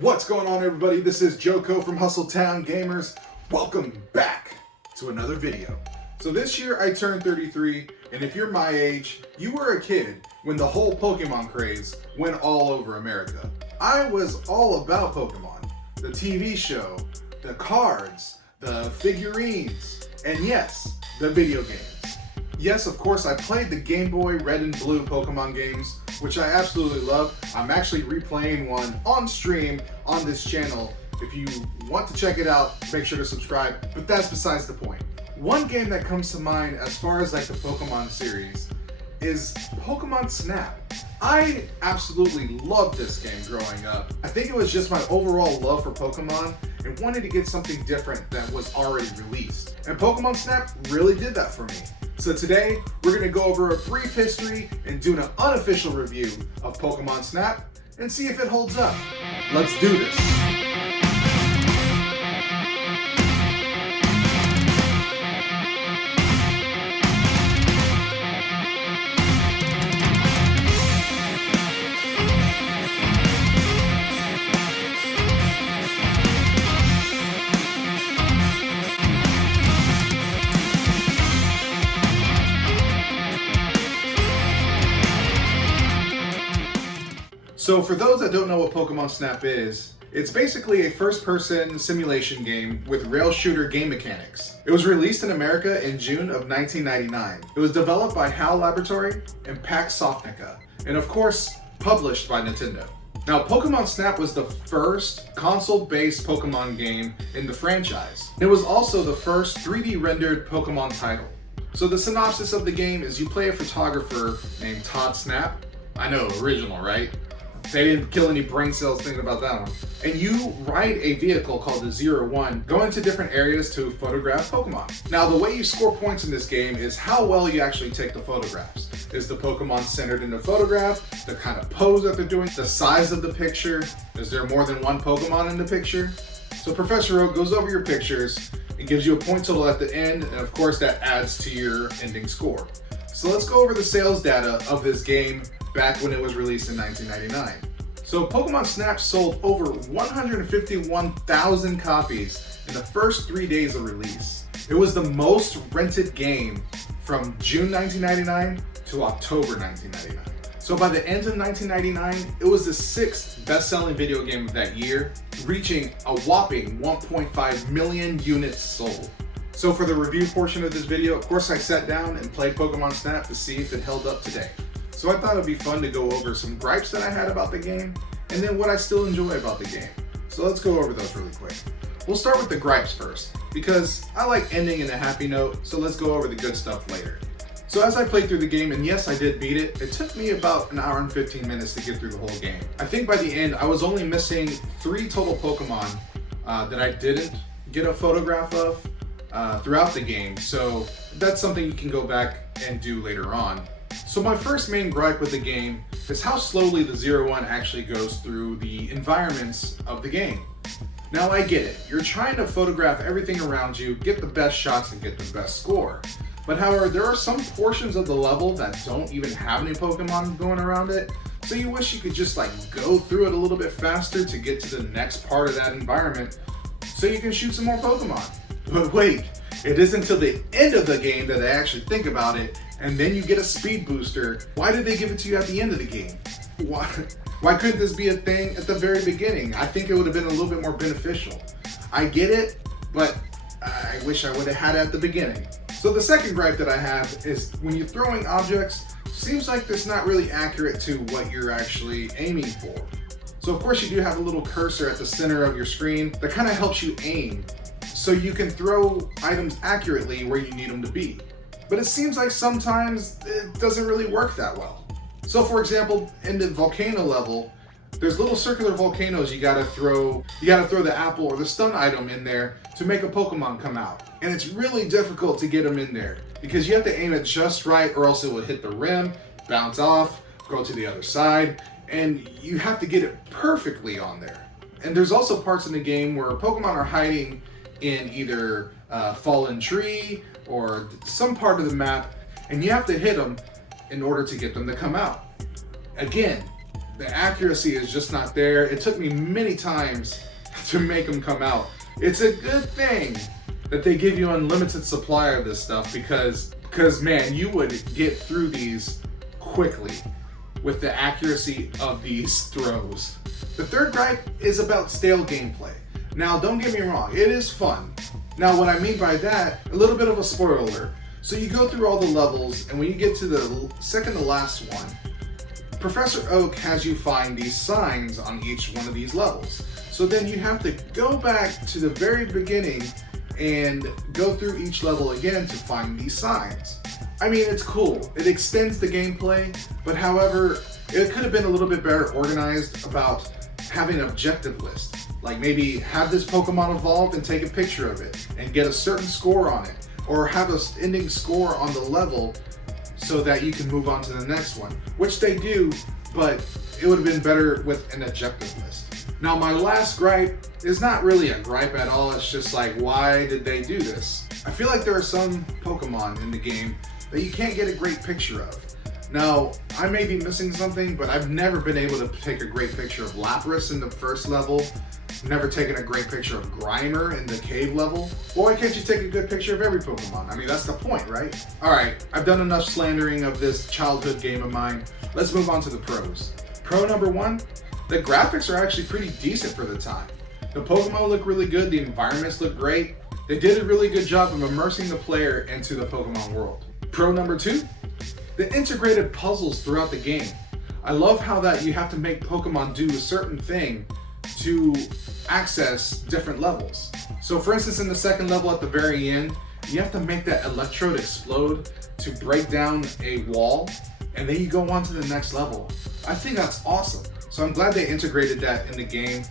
What's going on, everybody? This is Joko from Hustletown Gamers. Welcome back to another video. So this year I turned 33, and if you're my age, you were a kid when the whole Pokemon craze went all over America. I was all about Pokemon. The TV show, the cards, the figurines, and yes, the video games. Yes, of course, I played the Game Boy Red and Blue Pokemon games, which I absolutely love. I'm actually replaying one on stream on this channel. If you want to check it out, make sure to subscribe, but that's besides the point. One game that comes to mind as far as like the Pokemon series is Pokemon Snap. I absolutely loved this game growing up. I think it was just my overall love for Pokemon and wanted to get something different that was already released. And Pokemon Snap really did that for me. So today, we're going to go over a brief history and do an unofficial review of Pokemon Snap and see if it holds up. Let's do this. So for those that don't know what Pokemon Snap is, it's basically a first-person simulation game with rail shooter game mechanics. It was released in America in June of 1999. It was developed by HAL Laboratory and Pax Softnica, and of course, published by Nintendo. Now, Pokemon Snap was the first console-based Pokemon game in the franchise. It was also the first 3D rendered Pokemon title. So the synopsis of the game is you play a photographer named Todd Snap. I know, original, right? They didn't kill any brain cells thinking about that one. And you ride a vehicle called the 01, going to different areas to photograph Pokemon. Now, the way you score points in this game is how well you actually take the photographs. Is the Pokemon centered in the photograph? The kind of pose that they're doing? The size of the picture? Is there more than one Pokemon in the picture? So Professor Oak goes over your pictures and gives you a point total at the end, and of course that adds to your ending score. So let's go over the sales data of this game back when it was released in 1999. So Pokemon Snap sold over 151,000 copies in the first 3 days of release. It was the most rented game from June 1999 to October 1999. So by the end of 1999, it was the 6th best-selling video game of that year, reaching a whopping 1.5 million units sold. So for the review portion of this video, of course I sat down and played Pokemon Snap to see if it held up today. So I thought it'd be fun to go over some gripes that I had about the game, and then what I still enjoy about the game. So let's go over those really quick. We'll start with the gripes first, because I like ending in a happy note, so let's go over the good stuff later. So as I played through the game, and yes, I did beat it, it took me about an hour and 15 minutes to get through the whole game. I think by the end, I was only missing 3 total Pokemon that I didn't get a photograph of throughout the game, so that's something you can go back and do later on. So my first main gripe with the game is how slowly the 01 actually goes through the environments of the game. Now I get it, you're trying to photograph everything around you, get the best shots and get the best score. But however, there are some portions of the level that don't even have any Pokemon going around it, so you wish you could just like go through it a little bit faster to get to the next part of that environment so you can shoot some more Pokemon. But wait, it isn't until the end of the game that they actually think about it, and then you get a speed booster. Why did they give it to you at the end of the game? Why couldn't this be a thing at the very beginning? I think it would have been a little bit more beneficial. I get it, but I wish I would have had it at the beginning. So the second gripe that I have is when you're throwing objects, seems like it's not really accurate to what you're actually aiming for. So of course you do have a little cursor at the center of your screen that kind of helps you aim, so you can throw items accurately where you need them to be. But it seems like sometimes it doesn't really work that well. So for example, in the volcano level, there's little circular volcanoes you gotta throw the apple or the stun item in there to make a Pokemon come out. And it's really difficult to get them in there because you have to aim it just right or else it will hit the rim, bounce off, go to the other side, and you have to get it perfectly on there. And there's also parts in the game where Pokemon are hiding in either a fallen tree or some part of the map, and you have to hit them in order to get them to come out. Again, The accuracy is just not there. It took me many times to make them come out. It's a good thing that they give you unlimited supply of this stuff because man, you would get through these quickly with the accuracy of these throws. The third gripe is about stale gameplay. Now, don't get me wrong, it is fun. Now, what I mean by that, a little bit of a spoiler alert. So you go through all the levels, and when you get to the second to last one, Professor Oak has you find these signs on each one of these levels. So then you have to go back to the very beginning and go through each level again to find these signs. I mean, it's cool. It extends the gameplay, but however, it could have been a little bit better organized about having an objective list. Like maybe have this Pokemon evolve and take a picture of it and get a certain score on it, or have an ending score on the level so that you can move on to the next one, which they do, but it would have been better with an objective list. Now, my last gripe is not really a gripe at all. It's just like, why did they do this? I feel like there are some Pokemon in the game that you can't get a great picture of. Now, I may be missing something, but I've never been able to take a great picture of Lapras in the first level. Never taken a great picture of Grimer in the cave level. Well, why can't you take a good picture of every Pokemon? I mean, that's the point, right? Alright, I've done enough slandering of this childhood game of mine. Let's move on to the pros. Pro number one, the graphics are actually pretty decent for the time. The Pokemon look really good, the environments look great. They did a really good job of immersing the player into the Pokemon world. Pro number two, the integrated puzzles throughout the game. I love how that you have to make Pokemon do a certain thing to access different levels. So for instance, in the second level at the very end, you have to make that electrode explode to break down a wall, and then you go on to the next level. I think that's awesome. So I'm glad they integrated that in the game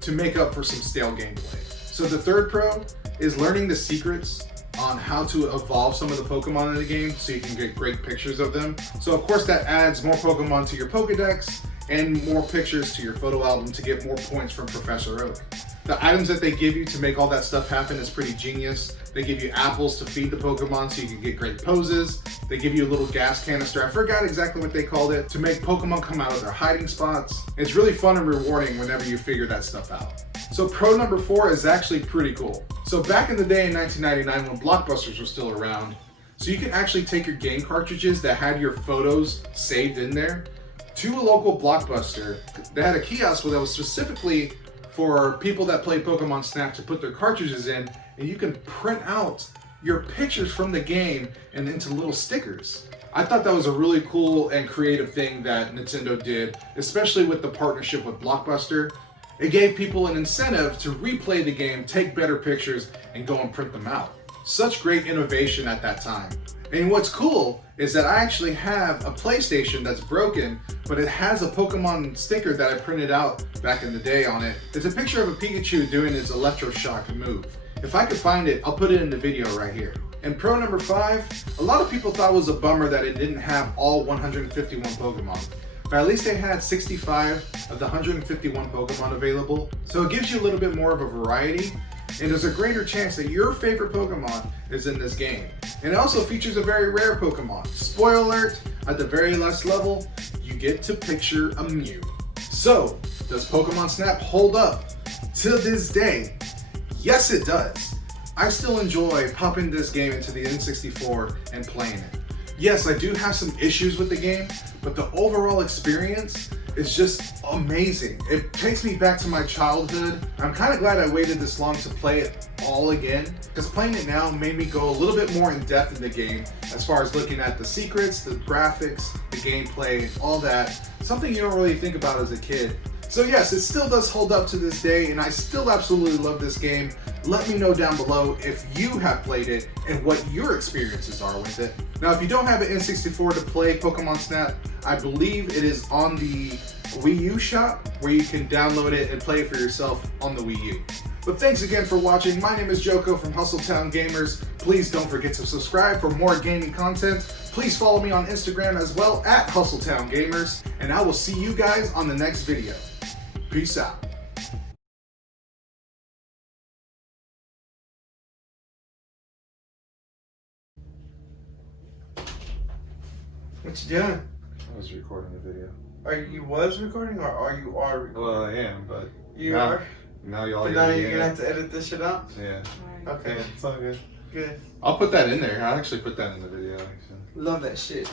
to make up for some stale gameplay. So the third pro is learning the secrets on how to evolve some of the Pokemon in the game so you can get great pictures of them. So of course that adds more Pokemon to your Pokedex and more pictures to your photo album to get more points from Professor Oak. The items that they give you to make all that stuff happen is pretty genius. They give you apples to feed the Pokemon so you can get great poses. They give you a little gas canister, I forgot exactly what they called it, to make Pokemon come out of their hiding spots. It's really fun and rewarding whenever you figure that stuff out. So pro number four is actually pretty cool. So back in the day in 1999 when Blockbusters were still around, so you could actually take your game cartridges that had your photos saved in there to a local Blockbuster. They had a kiosk that was specifically for people that played Pokemon Snap to put their cartridges in, and you can print out your pictures from the game and into little stickers. I thought that was a really cool and creative thing that Nintendo did, especially with the partnership with Blockbuster. It gave people an incentive to replay the game, take better pictures, and go and print them out. Such great innovation at that time. And what's cool is that I actually have a PlayStation that's broken, but it has a Pokemon sticker that I printed out back in the day on it. It's a picture of a Pikachu doing its electroshock move. If I could find it, I'll put it in the video right here. And pro number five, a lot of people thought it was a bummer that it didn't have all 151 Pokemon. But at least they had 65 of the 151 Pokemon available. So it gives you a little bit more of a variety, and there's a greater chance that your favorite Pokemon is in this game. And it also features a very rare Pokemon. Spoiler alert, at the very last level, you get to picture a Mew. So, does Pokemon Snap hold up to this day? Yes, it does. I still enjoy popping this game into the N64 and playing it. Yes, I do have some issues with the game, but the overall experience is just amazing. It takes me back to my childhood. I'm kind of glad I waited this long to play it all again, because playing it now made me go a little bit more in depth in the game as far as looking at the secrets, the graphics, the gameplay, all that. Something you don't really think about as a kid. So yes, it still does hold up to this day, and I still absolutely love this game. Let me know down below if you have played it and what your experiences are with it. Now, if you don't have an N64 to play Pokemon Snap, I believe it is on the Wii U shop where you can download it and play it for yourself on the Wii U. But thanks again for watching. My name is Joko from Hustletown Gamers. Please don't forget to subscribe for more gaming content. Please follow me on Instagram as well at Hustletown Gamers, and I will see you guys on the next video. Peace out. What you doing? was recording the video. You was recording or are you recording? Well, I am, but you are. Now y'all. But now you're gonna have to edit this shit out. Yeah. Okay. Yeah, it's all good. Good. I'll put that in there. I'll actually put that in the video. Actually. Love that shit.